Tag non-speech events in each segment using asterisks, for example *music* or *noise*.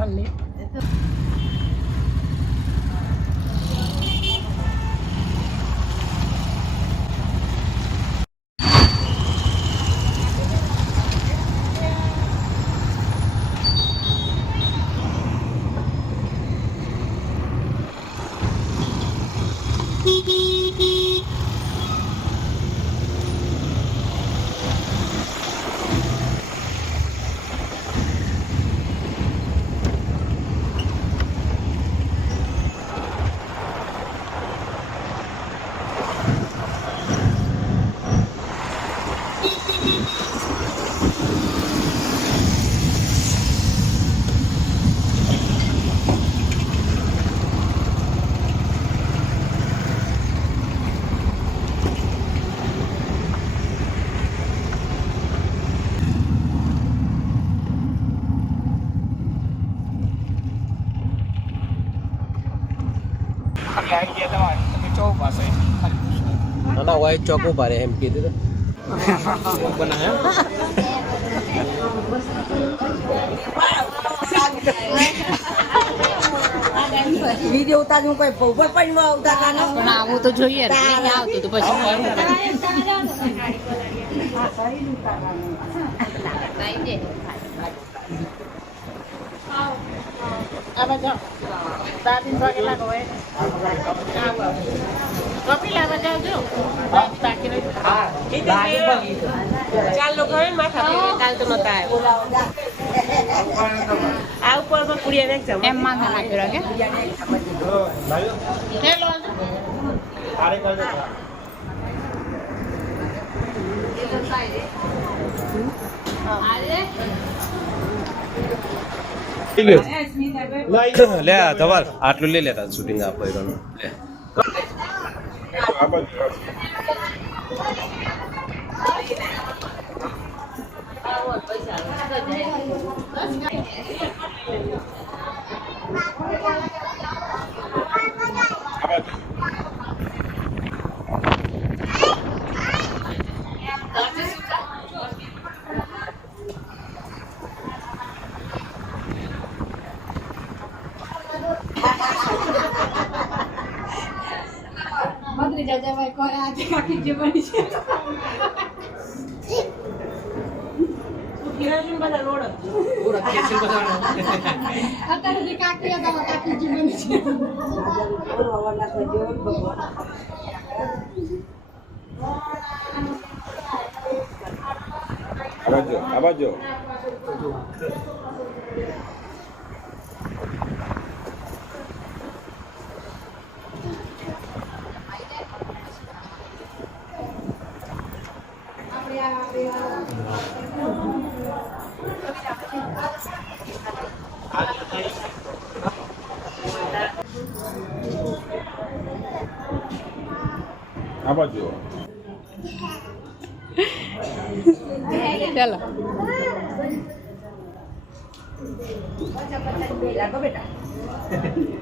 डाल लें પાસે ના ના હોય ચોક ઉભા એમ કીધું તો વિડીયો ઉતાર હું કોઈ ઉપર પણ આવતા પણ આવું તો જોઈએ આવતું તો પછી આ બધા દાદી હોય ચાર લોકો માથા કાલ તો નતા આવ્યો આ ઉપર પણ પૂરી એને એમ માથા નાખ્યો કે લે તમાર આટલું લઈ લેતા શૂટિંગ આપો એ લે પૈસા કે જાજાભાઈ કોણ આજે આખી જીવની અત્યારે કાકી હતા કાકી જીવની છે આબાજો આબાજો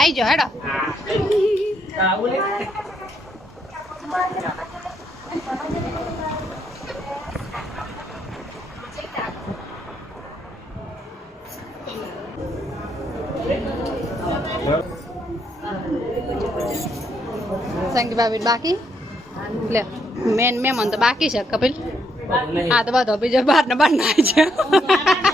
आई जाओ हेडा संगी बाबी बाकी मेन मेम तो बाकी कपिल हाथ तो बात हो बीजे बार ना बार *laughs*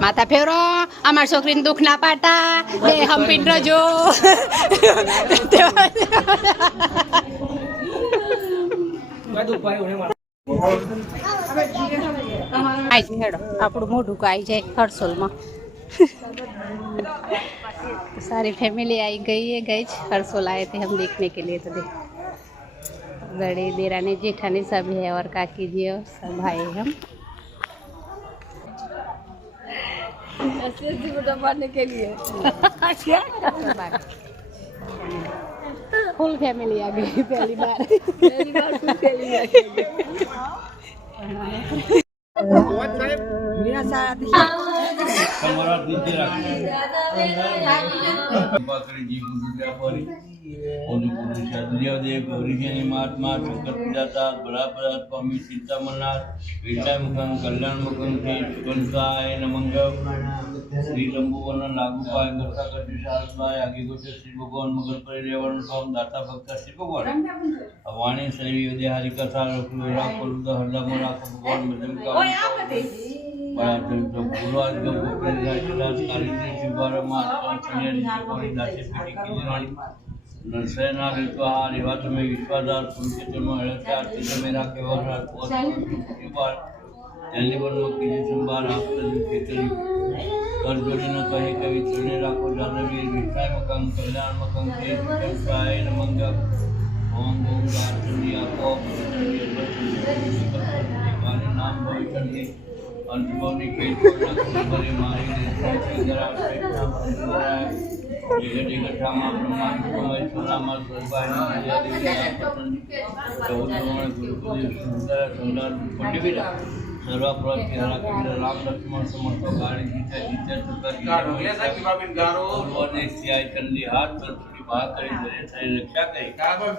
माता फेर हमार छोकरी दुख ना पाता दे हम पिंड जो सारी फैमिली आई गई है गई हर सोल आए थे हम देखने के लिए तो देख बड़े देरानी जेठानी सब है और काकी जी और सब भाई हम बनने के लिए फुल फैमिली आ गई पहली बार पहली बार फुल फैमिली आ गई मेरा सारा ಒಂದು ಪುರುಷ ದುರ್ಯೋದಯ ಗೌರಿಶನಿ ಮಹಾತ್ಮ ಶಂಕರ ಪಿತಾತಾ ಗುಲಾಪದಾರ್ ಸ್ವಾಮಿ ಸೀತಾಮಲ್ನಾಥ್ ವಿಟ್ಟಾಯ ಮುಖನ್ ಕಲ್ಯಾಣ ಮುಖನ್ ಶ್ರೀ ಸುಗನ್ ಸಹಾಯ ನಮಂಗ ಶ್ರೀ ಲಂಬುವನ ನಾಗುಪಾಯ ಕರ್ತಾ ಕಟ್ಟಿ ಶಾರದಾಯ ಅಗಿಗೋಚ ಶ್ರೀ ಭಗವಾನ್ ಮುಗಲ್ ಪರಿರೇವರಣ ಸ್ವಾಮಿ दाता भक्त श्री भगवान वाणी शरीर योदय हरिकथा रखुरा कुलद हरदा मोरा भगवान मध्यम का ओए आप बताइए कार्यक्रम शुभारंभ आज पंचमी और दासी पीटी की निर्माण नरसेना ऋतुहार युवत में विश्वाधार पुरुषित महत्यार तिथ मेरा केवल ટેલિફોનનો કીધી સંભાળ આપતની ખેતરી કર જોડીને કહે કવિ ચૂને રાખો જાદવી વિષય મકમ કલ્યાણ મકમ કે વિકસાય મંગ ઓમ ઓમ રાત્રિ આપો નામ ભવિષ્ય અંજુબાની પેટોને મારીને જરા રામ લક્ષ્મણ સમર્થ ગાળી જીતા જીતા સુંદર હાથ પા કરી દરેક થઈ રક્ષા કરી તમારા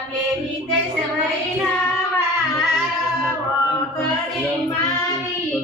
વિચાર કરી રે કરી મારી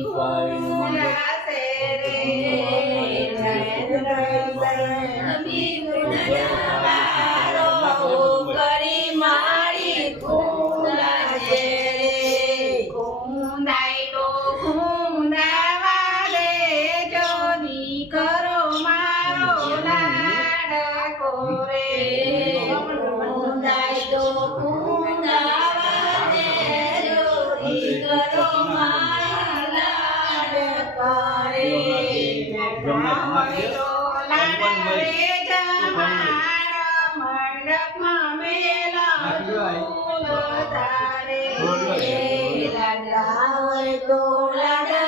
it.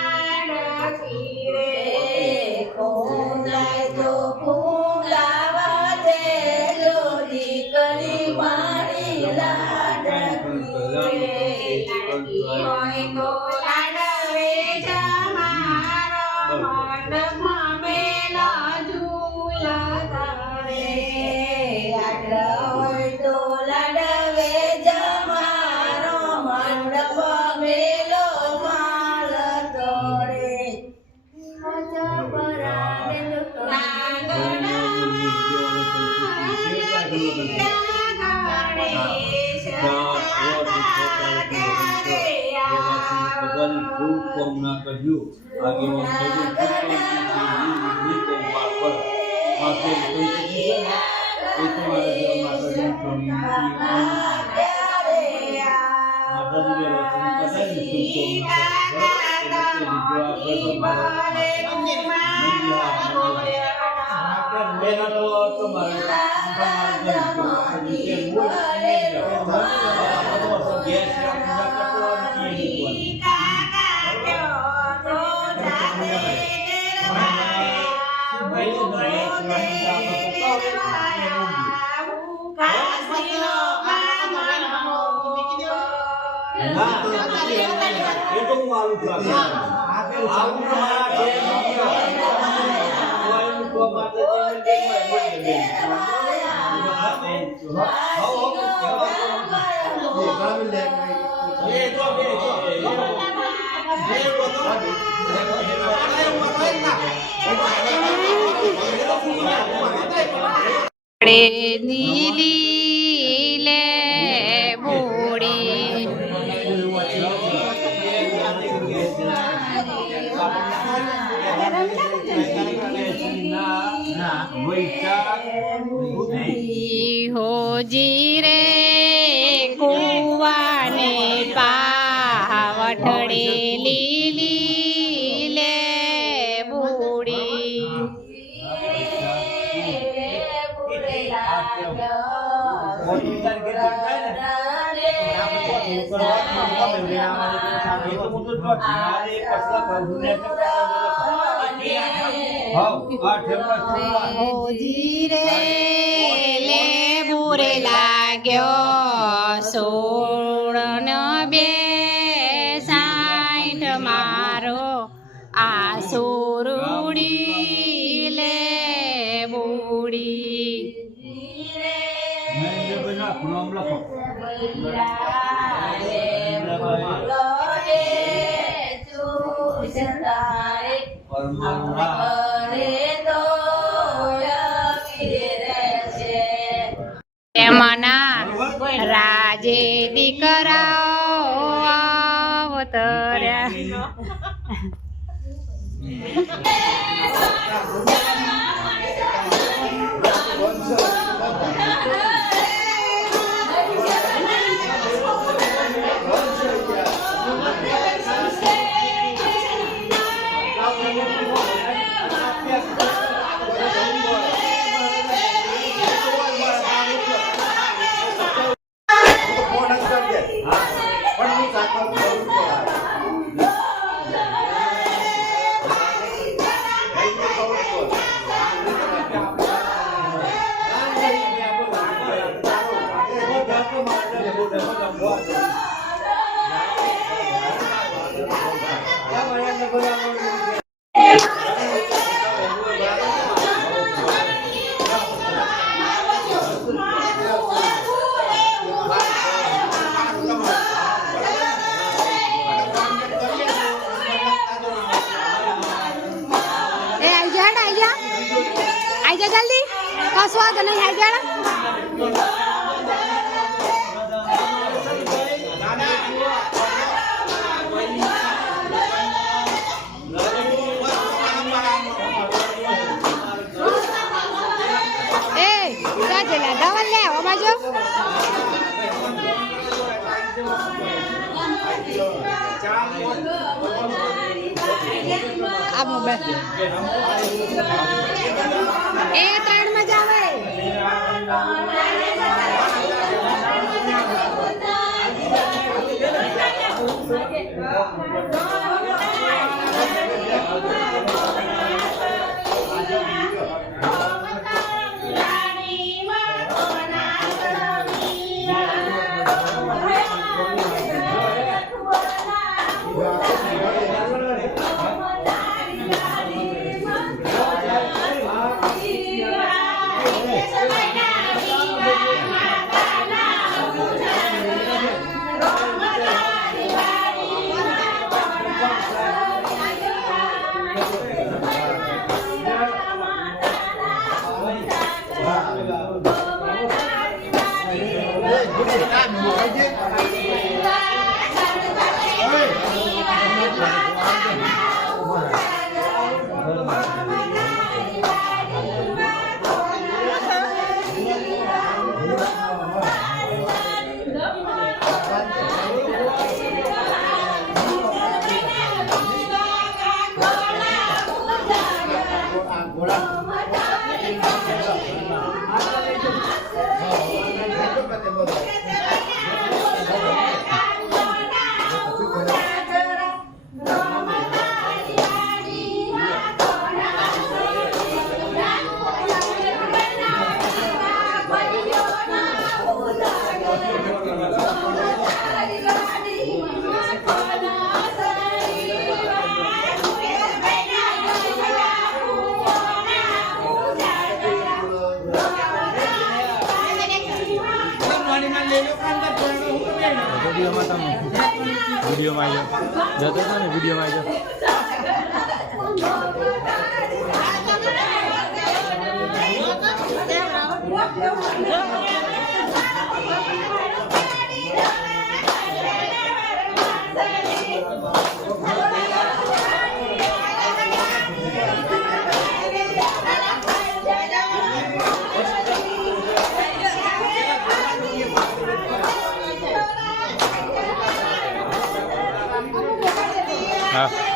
Hoy padali buko na kadyo agi mo sa dyo buko na kadyo ni ko bako masel ko itu dyo ito na dyo na नीली જીરે લે બુરે લાગ્યો સો એમાંના રાજે દીકરા આ મોબાઈલ એ ત્રણ માં આવે Thank you. વિડીયોમાં તમે વિડીયોમાં આવી જાઓ જતો હતો ને વિડીયોમાં આવી જાઓ 啊。